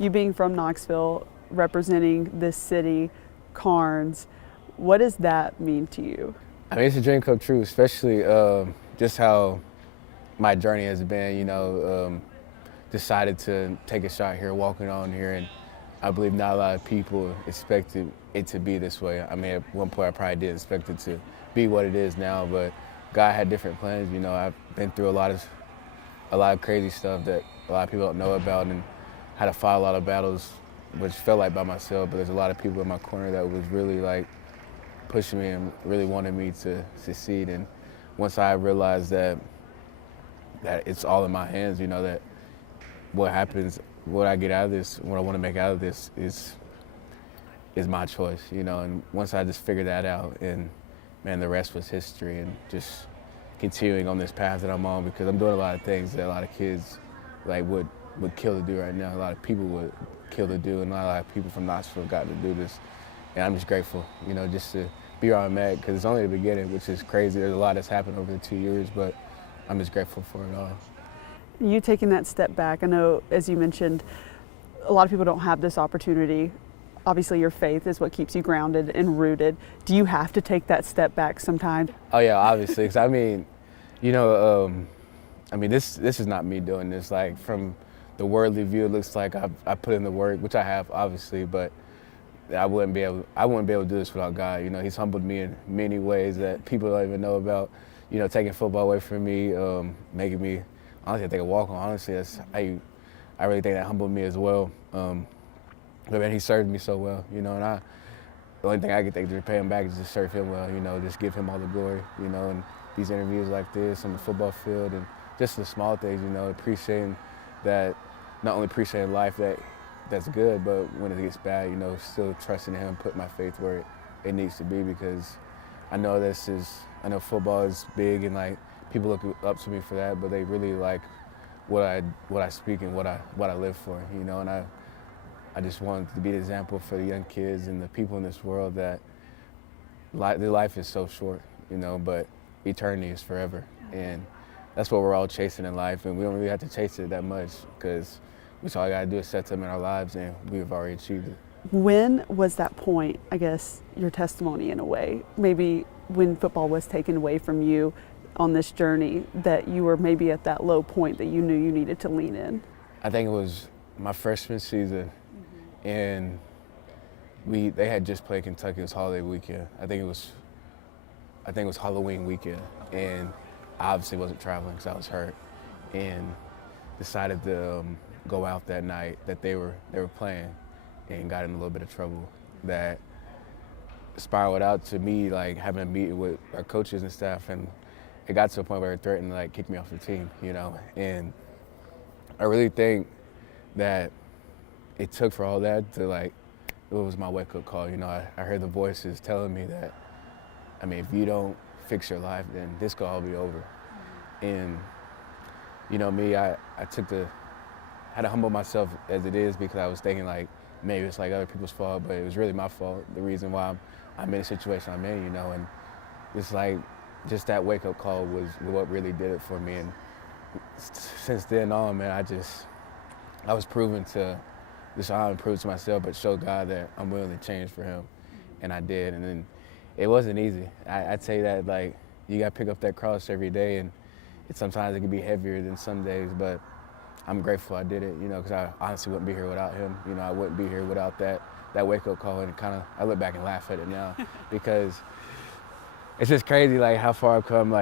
You being from Knoxville, representing this city, Carnes, what does that mean to you? I mean, it's a dream come true, especially just how my journey has been, decided to take a shot here, walking on here, and I believe not a lot of people expected it to be this way. I mean, at one point I probably did expect it to be what it is now, but God had different plans. I've been through a lot of crazy stuff that a lot of people don't know about, and had to fight a lot of battles, which felt like by myself, but there's a lot of people in my corner that was really like pushing me and really wanted me to succeed. And once I realized that it's all in my hands, that what happens, what I get out of this, what I want to make out of this is my choice, and once I just figured that out, and man, the rest was history, and just continuing on this path that I'm on, because I'm doing a lot of things that a lot of kids like would kill to do right now. A lot of people would kill to do, and not a lot of people from Knoxville got to do this, and I'm just grateful, just to be where I'm at, because it's only the beginning, which is crazy. There's a lot that's happened over the 2 years, but I'm just grateful for it all. You taking that step back, I know, as you mentioned, a lot of people don't have this opportunity. Obviously, your faith is what keeps you grounded and rooted. Do you have to take that step back sometimes? Oh yeah, obviously. 'Cause I mean, this is not me doing this. Like, from the worldly view, it looks like I put in the work, which I have, obviously, but I wouldn't be able to do this without God. He's humbled me in many ways that people don't even know about. Taking football away from me, making me honestly take a walk on. Honestly, I really think that humbled me as well. But man, he served me so well, and the only thing I can think to repay him back is just serve him well, just give him all the glory, and these interviews like this on the football field, and just the small things, appreciating that, not only appreciating life that's good, but when it gets bad, still trusting him, putting my faith where it needs to be, because I know football is big, and like people look up to me for that, but they really like what I speak and what I live for, and I just wanted to be an example for the young kids and the people in this world that their life is so short, but eternity is forever. And that's what we're all chasing in life, and we don't really have to chase it that much, because all I gotta do is set them in our lives, and we've already achieved it. When was that point, I guess, your testimony in a way, maybe when football was taken away from you on this journey, that you were maybe at that low point that you knew you needed to lean in? I think it was my freshman season, and they had just played Kentucky. It was holiday weekend. I think it was Halloween weekend, and I obviously wasn't traveling because I was hurt, and decided to go out that night that they were playing, and got in a little bit of trouble that spiraled out to me like having a meeting with our coaches and staff, and it got to a point where they threatened to like kick me off the team, and I really think that it took for all that to it was my wake-up call. I heard the voices telling me that, if you don't fix your life, then this could all be over. And me, I had to humble myself as it is, because I was thinking like maybe it's like other people's fault, but it was really my fault, the reason why I'm in the situation I'm in, and it's like just that wake-up call was what really did it for me. And since then on, man, I was proven to just not prove to myself, but show God that I'm willing to change for him, and I did. And then it wasn't easy. I'd say that you got to pick up that cross every day, and sometimes it can be heavier than some days, but I'm grateful I did it, because I honestly wouldn't be here without him. I wouldn't be here without that wake-up call, and I look back and laugh at it now because it's just crazy how far I've come,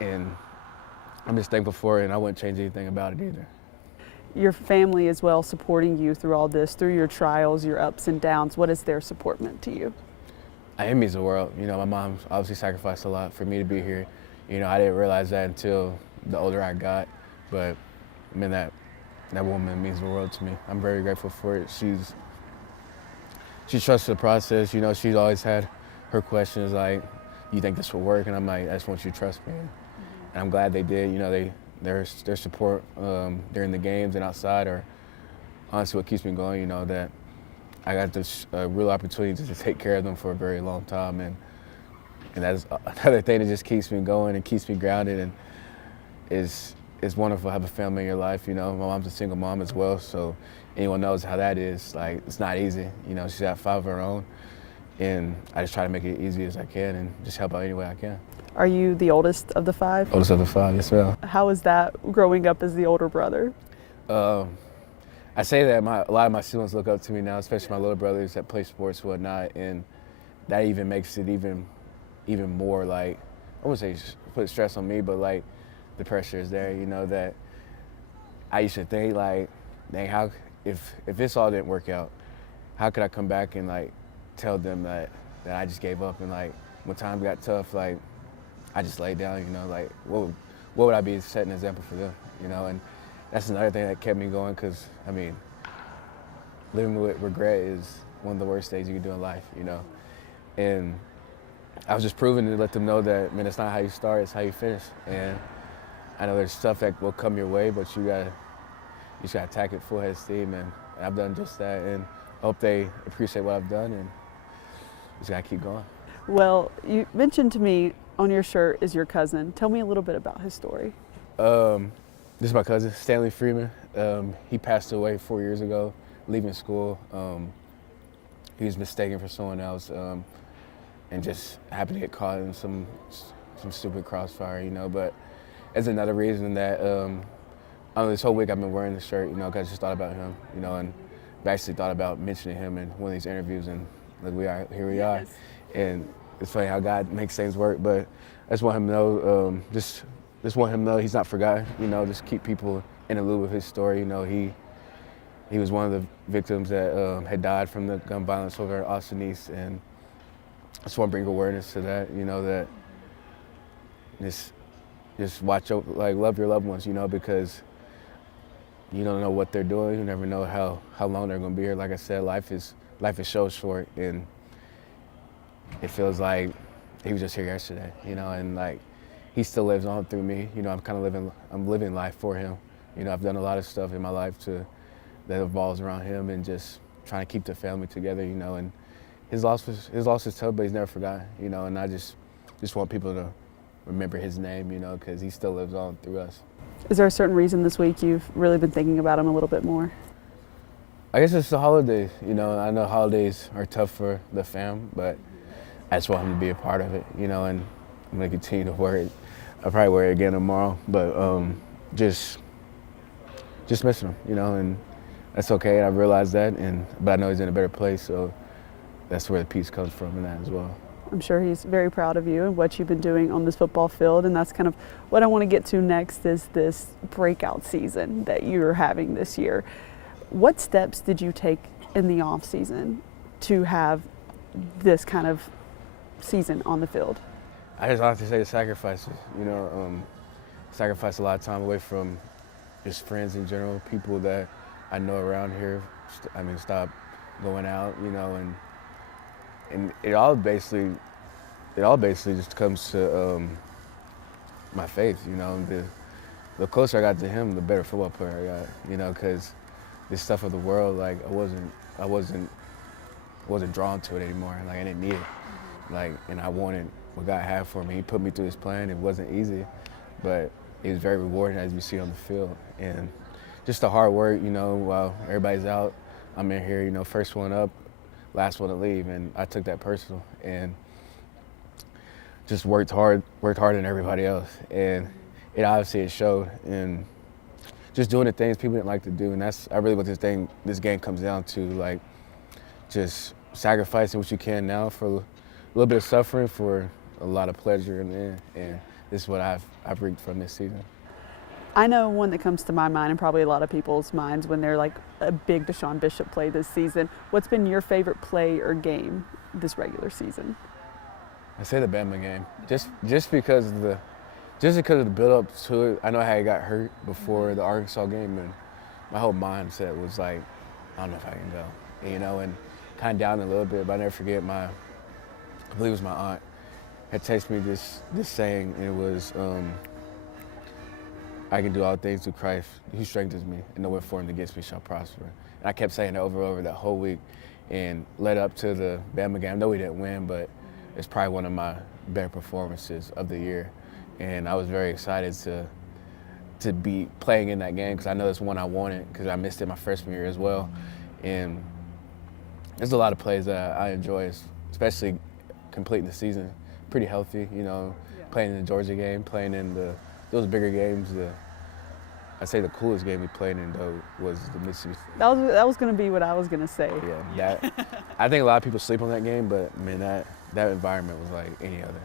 and I'm just thankful for it, and I wouldn't change anything about it either. Your family as well supporting you through all this, through your trials, your ups and downs. What has their support meant to you? It means the world. My mom obviously sacrificed a lot for me to be here. I didn't realize that until the older I got, but that woman means the world to me. I'm very grateful for it. She trusts the process. She's always had her questions like, you think this will work? And I'm like, I just want you to trust me. And I'm glad they did. Their support during the games and outside are honestly what keeps me going, that I got this real opportunity to take care of them for a very long time. And that's another thing that just keeps me going and keeps me grounded. And it's wonderful to have a family in your life. My mom's a single mom as well, so anyone knows how that is. Like, it's not easy. You know, she's got 5 of her own, and I just try to make it easy as I can and just help out any way I can. Are you the oldest of the 5? Oldest of the 5, yes, ma'am. How is that growing up as the older brother? I say that a lot of my siblings look up to me now, especially my little brothers that play sports and whatnot, and that even makes it even more, like, I wouldn't say put stress on me, but like the pressure is there, you know, that I used to think like, dang, how if this all didn't work out, how could I come back and like tell them that I just gave up, and like when times got tough, like I just laid down, you know, like what would I be setting an example for them, you know? And that's another thing that kept me going, because I mean, living with regret is one of the worst things you can do in life, you know? And I was just proving to let them know that, man, it's not how you start, it's how you finish. And I know there's stuff that will come your way, but you just gotta attack it full head of steam, and I've done just that, and I hope they appreciate what I've done, and just gotta keep going. Well, you mentioned to me on your shirt is your cousin. Tell me a little bit about his story. This is my cousin, Stanley Freeman. He passed away 4 years ago, leaving school. He was mistaken for someone else, and just happened to get caught in some stupid crossfire, you know. But that's another reason that this whole week I've been wearing the shirt, you know, because I just thought about him, you know, and I've actually thought about mentioning him in one of these interviews, and like here we are. And it's funny how God makes things work, but I just want him to know, just want him to know he's not forgotten, you know, just keep people in the loop of his story. You know, he was one of the victims that had died from the gun violence over at Austin East, and I just want to bring awareness to that, you know, that just watch out, like, love your loved ones, you know, because you don't know what they're doing. You never know how long they're going to be here. Like I said, life is so short, and it feels like he was just here yesterday, you know, and like he still lives on through me. You know, I'm living life for him. You know, I've done a lot of stuff in my life that revolves around him, and just trying to keep the family together, you know. And his loss is tough, but he's never forgotten, you know. And I just want people to remember his name, you know, because he still lives on through us. Is there a certain reason this week you've really been thinking about him a little bit more? I guess it's the holidays. You know, I know holidays are tough for the fam, but I just want him to be a part of it, you know, and I'm going to continue to wear it. I'll probably wear it again tomorrow, but just missing him, you know, and that's okay. I realize that, but I know he's in a better place, so that's where the peace comes from in that as well. I'm sure he's very proud of you and what you've been doing on this football field, and that's kind of what I want to get to next is this breakout season that you're having this year. What steps did you take in the off season to have this kind of season on the field? I just have to say the sacrifices, you know, sacrifice a lot of time away from just friends in general, people that I know around here. Stop going out, you know, and it all basically just comes to my faith, you know. The closer I got to him, the better football player I got, you know, because this stuff of the world, like I wasn't drawn to it anymore. Like I didn't need it, like, and I wanted what God had for me. He put me through this plan. It wasn't easy, but it was very rewarding, as you see on the field. And just the hard work, you know, while everybody's out, I'm in here, you know, first one up, last one to leave, and I took that personal and just worked harder than everybody else. And it obviously showed, and just doing the things people didn't like to do. And that's really what this game comes down to, like just sacrificing what you can now for a little bit of suffering for a lot of pleasure in the end. And this is what I've reaped from this season. I know one that comes to my mind, and probably a lot of people's minds, when they're like a big DeSean Bishop play this season. What's been your favorite play or game this regular season? I say the Bama game, just because of the build-up to it. I know how he got hurt before the Arkansas game, and my whole mindset was like, I don't know if I can go, you know, and kind of down a little bit. But I never forget I believe it was my aunt, had texted me this saying, and it was, I can do all things through Christ who strengthens me, and no one formed against me shall prosper. And I kept saying that over and over that whole week, and led up to the Bama game. I know we didn't win, but it's probably one of my better performances of the year. And I was very excited to to be playing in that game because I know it's one I wanted because I missed it my freshman year as well. And there's a lot of plays that I enjoy, especially completing the season pretty healthy, playing in the Georgia game, playing in those bigger games. I'd say the coolest game we played in, though, was the Mississippi. That was going to be what I was going to say. Yeah, I think a lot of people sleep on that game, but, man, that environment was like any other.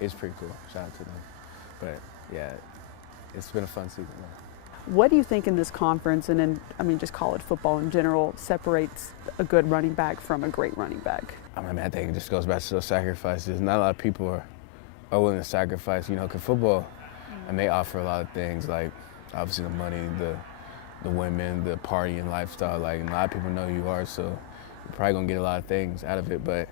It's pretty cool. Shout out to them. But, yeah, it's been a fun season. What do you think in this conference and just college football in general separates a good running back from a great running back? I think it just goes back to those sacrifices. Not a lot of people are willing to sacrifice, because football, and they offer a lot of things, like obviously the money, the women, the partying lifestyle. And a lot of people know who you are, so you're probably going to get a lot of things out of it. But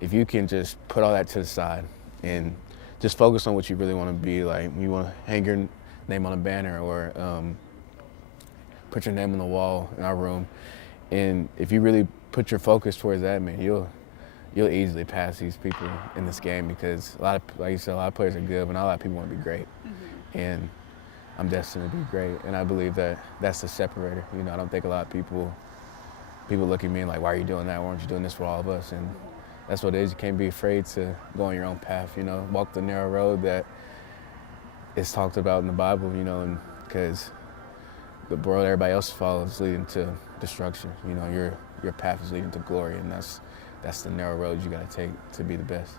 if you can just put all that to the side and just focus on what you really want to be, like you want to hang your name on a banner or put your name on the wall in our room, and if you really put your focus towards that, man, you'll easily pass these people in this game because like you said, a lot of players are good, but not a lot of people want to be great. And I'm destined to be great, and I believe that that's the separator. I don't think a lot of people look at me and like, why are you doing that? Why aren't you doing this for all of us? And that's what it is. You can't be afraid to go on your own path, walk the narrow road that is talked about in the Bible, and because the road everybody else follows is leading to destruction. Your path is leading to glory, and that's the narrow road you got to take to be the best.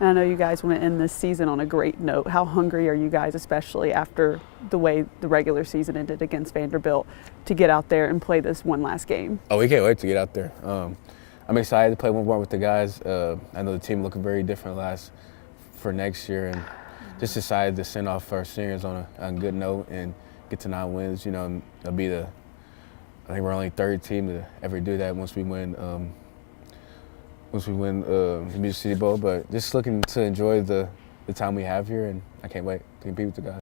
And I know you guys want to end this season on a great note. How hungry are you guys, especially after the way the regular season ended against Vanderbilt, to get out there and play this one last game? Oh, we can't wait to get out there. I'm excited to play one more with the guys. I know the team looking very different for next year, and just decided to send off our seniors on a good note and get to 9 wins. It'll be I think we're only third team to ever do that once we win the Music City Bowl. But just looking to enjoy the time we have here, and I can't wait to compete with the guys.